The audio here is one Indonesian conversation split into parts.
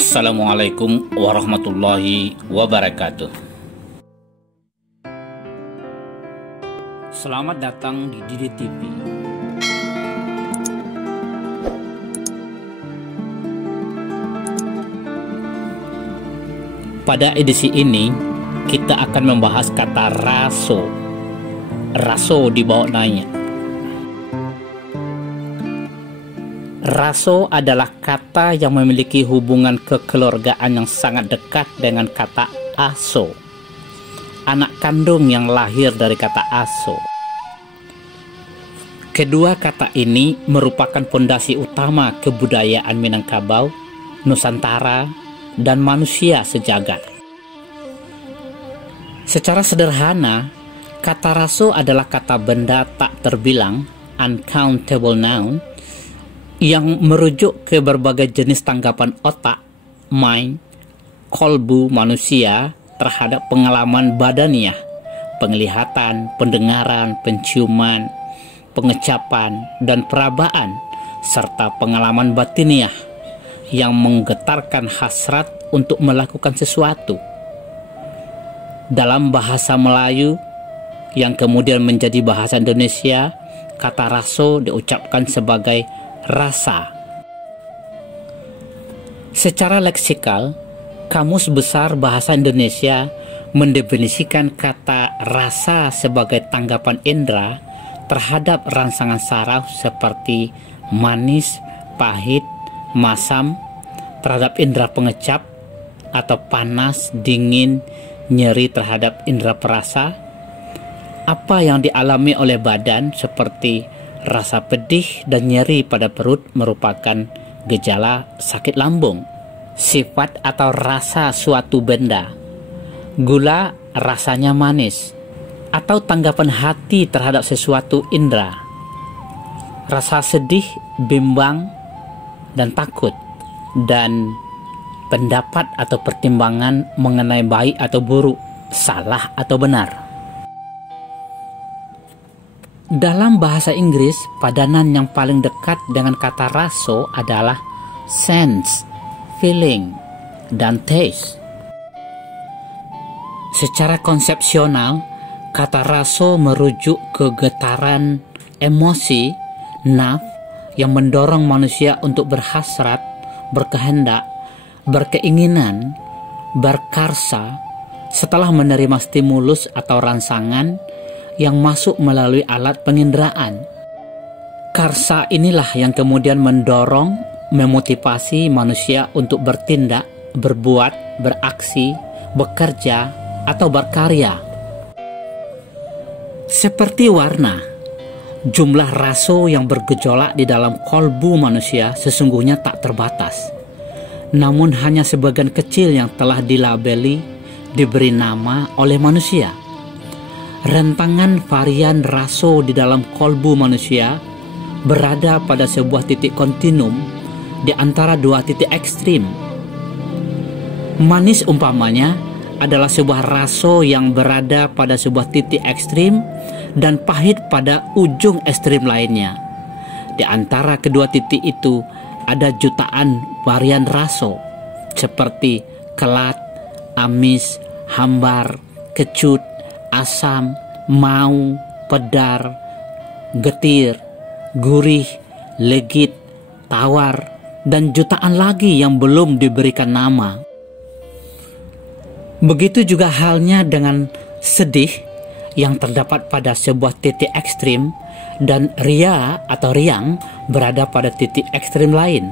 Assalamualaikum warahmatullahi wabarakatuh. Selamat datang di Didi TV. Pada edisi ini kita akan membahas kata raso. Raso di bawah nanya. Raso adalah kata yang memiliki hubungan kekeluargaan yang sangat dekat dengan kata aso, anak kandung yang lahir dari kata aso. Kedua kata ini merupakan fondasi utama kebudayaan Minangkabau, Nusantara, dan manusia sejagat. Secara sederhana, kata raso adalah kata benda tak terbilang, uncountable noun, yang merujuk ke berbagai jenis tanggapan otak, mind, kolbu manusia terhadap pengalaman badaniah, penglihatan, pendengaran, penciuman, pengecapan, dan perabaan, serta pengalaman batiniah yang menggetarkan hasrat untuk melakukan sesuatu. Dalam bahasa Melayu yang kemudian menjadi bahasa Indonesia, kata raso diucapkan sebagai rasa. Secara leksikal, Kamus Besar Bahasa Indonesia mendefinisikan kata rasa sebagai tanggapan indera terhadap rangsangan saraf seperti manis, pahit, masam, terhadap indera pengecap, atau panas, dingin, nyeri terhadap indera perasa. Apa yang dialami oleh badan seperti rasa pedih dan nyeri pada perut merupakan gejala sakit lambung. Sifat atau rasa suatu benda. Gula rasanya manis. Atau tanggapan hati terhadap sesuatu indera. Rasa sedih, bimbang, dan takut. Dan pendapat atau pertimbangan mengenai baik atau buruk, salah atau benar. Dalam bahasa Inggris, padanan yang paling dekat dengan kata raso adalah sense, feeling, dan taste. Secara konsepsional, kata raso merujuk ke getaran emosi, naf, yang mendorong manusia untuk berhasrat, berkehendak, berkeinginan, berkarsa, setelah menerima stimulus atau rangsangan yang masuk melalui alat penginderaan. Karsa inilah yang kemudian mendorong, memotivasi manusia untuk bertindak, berbuat, beraksi, bekerja, atau berkarya. Seperti warna, jumlah raso yang bergejolak di dalam kolbu manusia sesungguhnya tak terbatas. Namun hanya sebagian kecil yang telah dilabeli, diberi nama oleh manusia. Rentangan varian raso di dalam kolbu manusia berada pada sebuah titik kontinum di antara dua titik ekstrim. Manis umpamanya adalah sebuah raso yang berada pada sebuah titik ekstrim dan pahit pada ujung ekstrim lainnya. Di antara kedua titik itu ada jutaan varian raso seperti kelat, amis, hambar, kecut, asam, mau, pedar, getir, gurih, legit, tawar, dan jutaan lagi yang belum diberikan nama. Begitu juga halnya dengan sedih yang terdapat pada sebuah titik ekstrim dan ria atau riang berada pada titik ekstrim lain.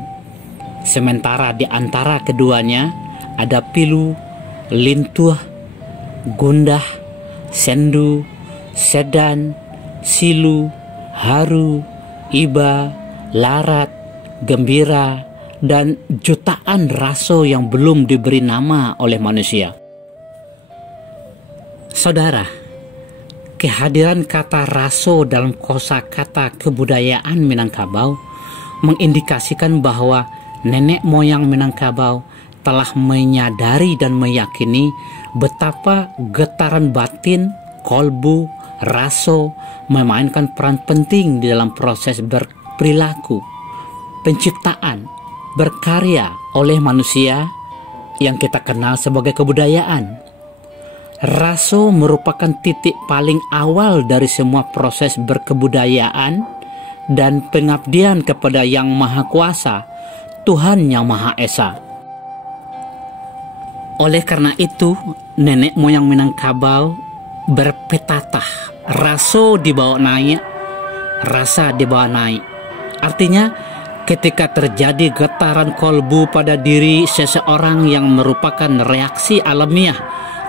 Sementara di antara keduanya ada pilu, lintuh, gundah, sendu, sedan, silu, haru, iba, larat, gembira, dan jutaan raso yang belum diberi nama oleh manusia. Saudara, kehadiran kata raso dalam kosakata kebudayaan Minangkabau mengindikasikan bahwa nenek moyang Minangkabau telah menyadari dan meyakini betapa getaran batin, kolbu, raso memainkan peran penting di dalam proses berperilaku, penciptaan, berkarya oleh manusia yang kita kenal sebagai kebudayaan. Raso merupakan titik paling awal dari semua proses berkebudayaan dan pengabdian kepada Yang Maha Kuasa, Tuhan Yang Maha Esa. Oleh karena itu, nenek moyang Minangkabau berpetatah, raso dibawa naik, rasa dibawa naik. Artinya, ketika terjadi getaran kolbu pada diri seseorang yang merupakan reaksi alamiah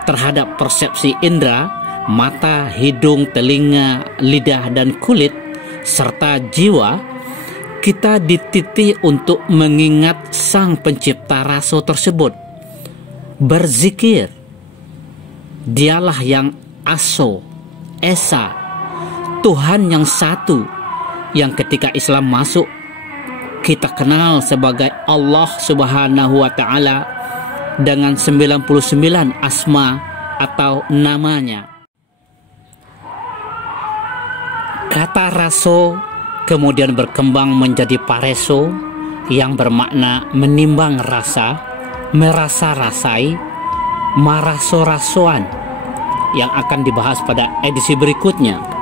terhadap persepsi indera, mata, hidung, telinga, lidah, dan kulit, serta jiwa, kita dititih untuk mengingat Sang Pencipta raso tersebut. Berzikir, Dialah yang Aso, Esa, Tuhan yang satu, yang ketika Islam masuk kita kenal sebagai Allah Subhanahu wa Ta'ala dengan 99 asma atau namanya. Kata raso kemudian berkembang menjadi pareso yang bermakna menimbang rasa, merasa-rasai, maraso-rasoan, yang akan dibahas pada edisi berikutnya.